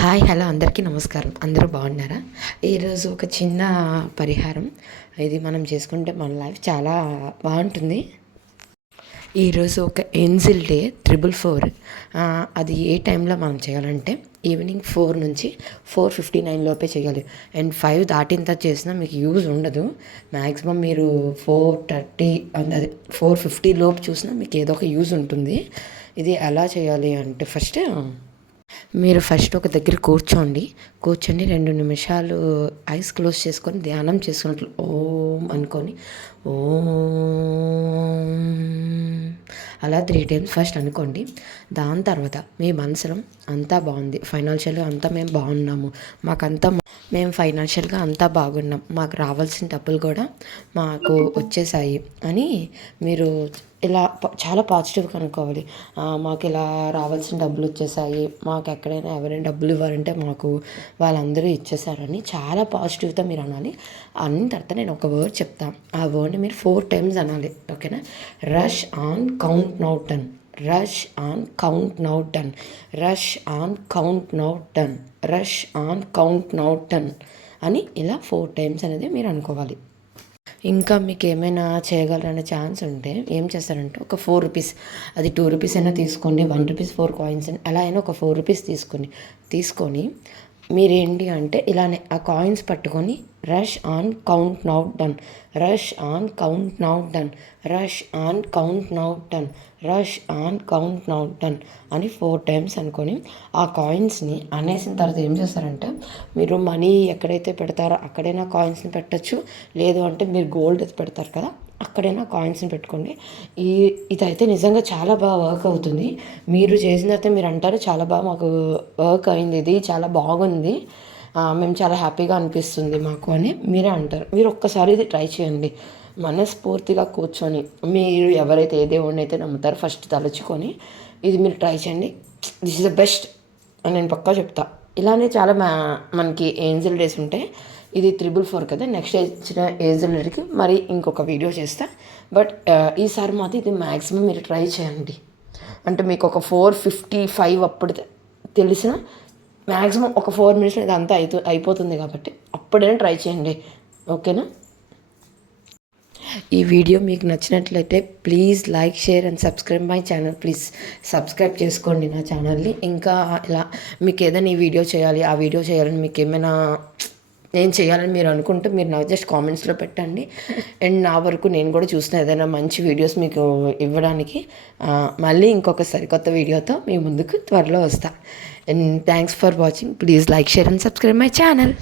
Hi hello అందరికీ నమస్కారం. అందరూ బాగున్నారా? ఈరోజు ఒక చిన్న పరిహారం. ఇది మనం చేసుకుంటే మన లైఫ్ చాలా బాగుంటుంది. ఈరోజు ఒక ఏంజిల్ డే 444. అది ఏ టైంలో మనం చేయాలంటే ఈవినింగ్ 4 నుంచి 4:59 లోపే చేయాలి. అండ్ 5 దాటిన తర్వాత చేసినా మీకు యూజ్ ఉండదు. మ్యాక్సిమం మీరు 4:30 అది 4:50 లోపు చూసినా మీకు ఏదో ఒక యూజ్ ఉంటుంది. ఇది ఎలా చేయాలి అంటే మీరు ఫస్ట్ ఒక దగ్గర కూర్చోండి. 2 నిమిషాలు ఐస్ క్లోజ్ చేసుకొని ధ్యానం చేసుకున్నట్లు ఓం అనుకొని ఓం అలా 3 టైమ్స్ ఫస్ట్ అనుకోండి. దాని తర్వాత మీ మనసులో అంతా బాగుంది, ఫైనాన్షియల్గా అంతా మేము బాగున్నాము, మేము ఫైనాన్షియల్గా అంతా బాగున్నాం, మాకు రావాల్సిన డబ్బులు కూడా మాకు వచ్చేసాయి అని మీరు ఇలా చాలా పాజిటివ్గా అనుకోవాలి. మాకు ఇలా రావాల్సిన డబ్బులు వచ్చేసాయి, మాకు ఎక్కడైనా ఎవరైనా డబ్బులు ఇవ్వాలంటే మాకు వాళ్ళందరూ ఇచ్చేసారని చాలా పాజిటివ్తో మీరు అనాలి. అన్న తర్వాత నేను ఒక వర్డ్ చెప్తాను. ఆ వర్డ్ని మీరు 4 టైమ్స్ అనాలి. ఓకేనా? Rush on count now done, rush on count now done, rush on count now done, rush on count now done అని ఇలా 4 టైమ్స్ అనేది మీరు అనుకోవాలి. ఇంకా మీకు ఏమైనా చేయగలరనే ఛాన్స్ ఉంటే ఏం చేస్తారంటే ఒక 4 రూపీస్, అది 2 రూపీస్ అయినా తీసుకోండి, 1 రూపీస్ 4 కాయిన్స్ అలా అయినా ఒక 4 రూపీస్ తీసుకొని మీరేంటి అంటే ఇలానే ఆ కాయిన్స్ పట్టుకొని rush on count now done, rush on count now done, rush on count now done, rush on count now done అని 4 టైమ్స్ అనుకొని ఆ కాయిన్స్ని అనేసిన తర్వాత ఏం చేస్తారంటే మీరు మనీ ఎక్కడైతే పెడతారో అక్కడైనా కాయిన్స్ని పెట్టచ్చు, లేదు అంటే మీరు గోల్డ్ పెడతారు కదా అక్కడైనా కాయిన్స్ని పెట్టుకోండి. ఇదైతే నిజంగా చాలా బాగా వర్క్ అవుతుంది. మీరు చేసిన తర్వాత మీరు అంటారు చాలా బాగా మాకు వర్క్ అయింది, ఇది చాలా బాగుంది, మేము చాలా హ్యాపీగా అనిపిస్తుంది మాకు అని మీరే అంటారు. మీరు ఒక్కసారి ఇది ట్రై చేయండి. మనస్ఫూర్తిగా కూర్చొని మీరు ఎవరైతే ఏ దేవుడిని అయితే నమ్ముతారో ఫస్ట్ తలుచుకొని ఇది మీరు ట్రై చేయండి. దిస్ ఇస్ ద బెస్ట్ అని నేను పక్కా చెప్తా. ఇలానే చాలా మనకి ఏంజల్ డేస్ ఉంటాయి. ఇది 444 కదా, నెక్స్ట్ ఇచ్చిన ఏంజల్ డేకి మరి ఇంకొక వీడియో చేస్తా. బట్ ఈసారి మాత్రం ఇది మ్యాక్సిమం మీరు ట్రై చేయండి. అంటే మీకు ఒక 4:55 అప్పుడు తెలిసిన మ్యాక్సిమం ఒక 4 మినిట్స్లో ఇదంతా అయిపోతుంది కాబట్టి అప్పుడైనా ట్రై చేయండి. ఓకేనా? ఈ వీడియో మీకు నచ్చినట్లయితే please like, share and subscribe my channel. Please subscribe చేసుకోండి నా ఛానల్ని. ఇంకా ఇలా మీకు ఏదైనా ఈ వీడియో చేయాలి, ఆ వీడియో చేయాలని మీకు ఏమైనా నేను చేయాలని మీరు అనుకుంటే మీరు నాకు జస్ట్ కామెంట్స్లో పెట్టండి. అండ్ నా వరకు నేను కూడా చూసిన ఏదైనా మంచి వీడియోస్ మీకు ఇవ్వడానికి మళ్ళీ ఇంకొక సరికొత్త వీడియోతో మీ ముందుకు త్వరలో వస్తా. And thanks for watching. Please like, share and subscribe my channel.